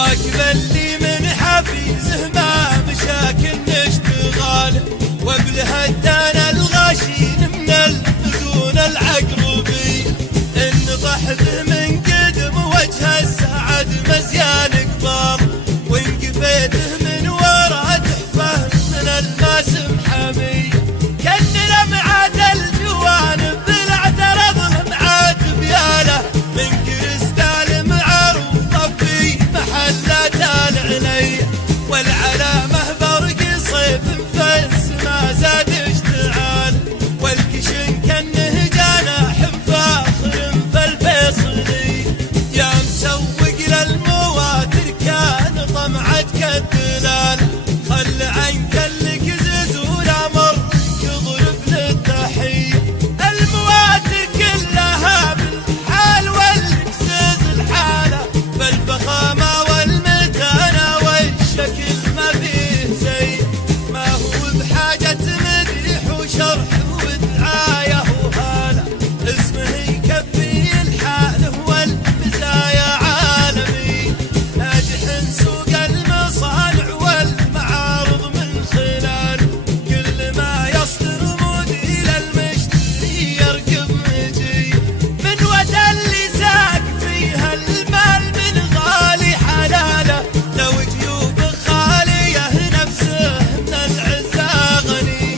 راكب اللي من حفيزه ما مشاكل نشتغال، وقبلها ادانا الغاشين من المزون العقربي، انطح به من قدم وجه السعد مزيان كبار، وانقفيته من ورا تحفه من الماس محمي، كن لمعات الجوانب بالاعتراض لمعات بياله، من كريستال معروضه في محلات العلي، والعلامه برق صيف فالسما زاد اشتعال، والكشن كنه جناح فاخر فالفيصلي، يا مسوق للمواتر كان طمعتك الدلال، خل عنك الكزز ولا مرك اضرب للتحيه، المواتر كلها بالحال والكزز الحاله، بالفخامه والمتانه والشكل ما فيه زي، ما هو بحاجه مديح وشرح ودعايه وهاله، اسمه يكفي الحال والمزايا عالمي، ناجح سوق المصانع والمعارض من خلال، كل ما يصدر موديل المشتري يركب مجي، من ودا اللي ساق فيها المال من غالي حلاله، لو جيوب خاليه نفسه من العزة غني،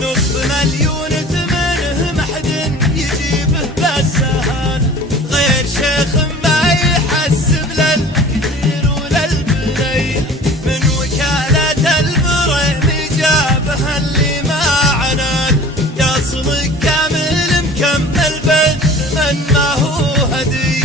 نصف مليون ثمنه محد يجيبه بالسهال، غير شيخ ما يحسب للكثير وللبنيه، من وكالة البريم جابها اللي ما عنان، يصلك كامل مكمل بالثمن ما هو هديه،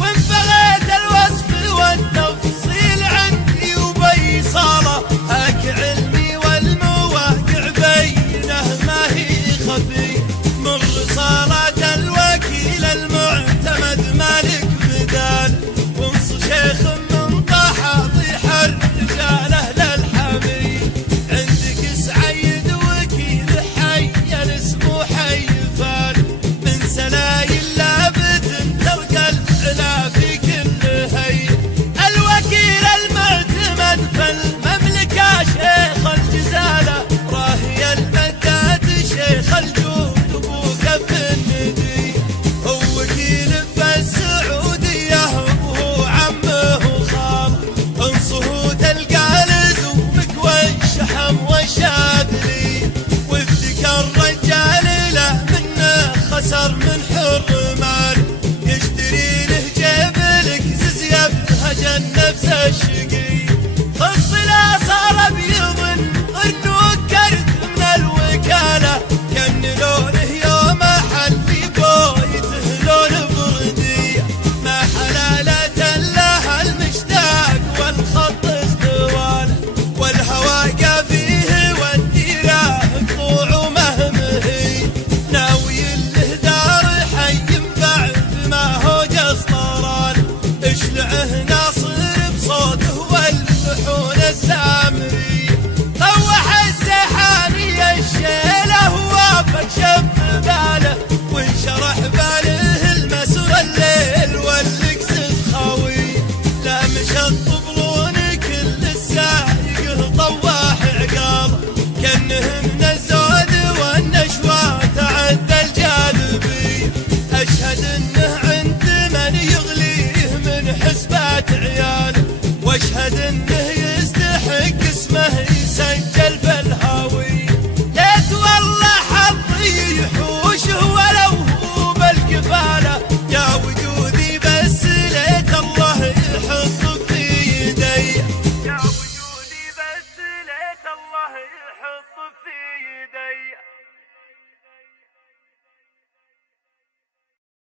وان بغيت الوصف والتفصيل عندي وبيصاله، هاك علمي والمواقع بينه ما هي خفي، من رسالة الوكيل المعتمد مالك بدال، وانص شيخ من طه طيح الرجال اهل الحمي، عندك سعيد وكيل حي اسمه حي فال، من سلايل لابد تلقى العلا في كل هي، الوكيل المعتمد فالمملكه شيخ الجزاله، راهي المداد شيخ الجود ابو كف الندي، هو وكيل بالسعوديه وهو عمه وخاله، انصه تلقى لزومك والشحم والشاذلي، وفدك الرجال له منه خسر من حرمان، يشتري له جيب الكزز يبهج النفس الشقي، خص لا صار بيظن انه كرت من الوكاله، كان لونه يوم حلي بويته لون برديه، ما حلاله لها المشتاق والخط استواله، والهواء فيه والديره طوع مهمهي، ناوي له دار حي بعد ما هو جسطران، اشلعه ناصر بصوته والفحول السامري، طوح السحاني الشيله وافق شف باله، وانشرح باله المسر الليل والكسس خاوي، لا مشى الطبلون كل السايق طواح عقاله، كانه من الزود والنشوى تعدى الجاذبي، اشهد انه عند من يغليه من حسبات عياله، واشهد انه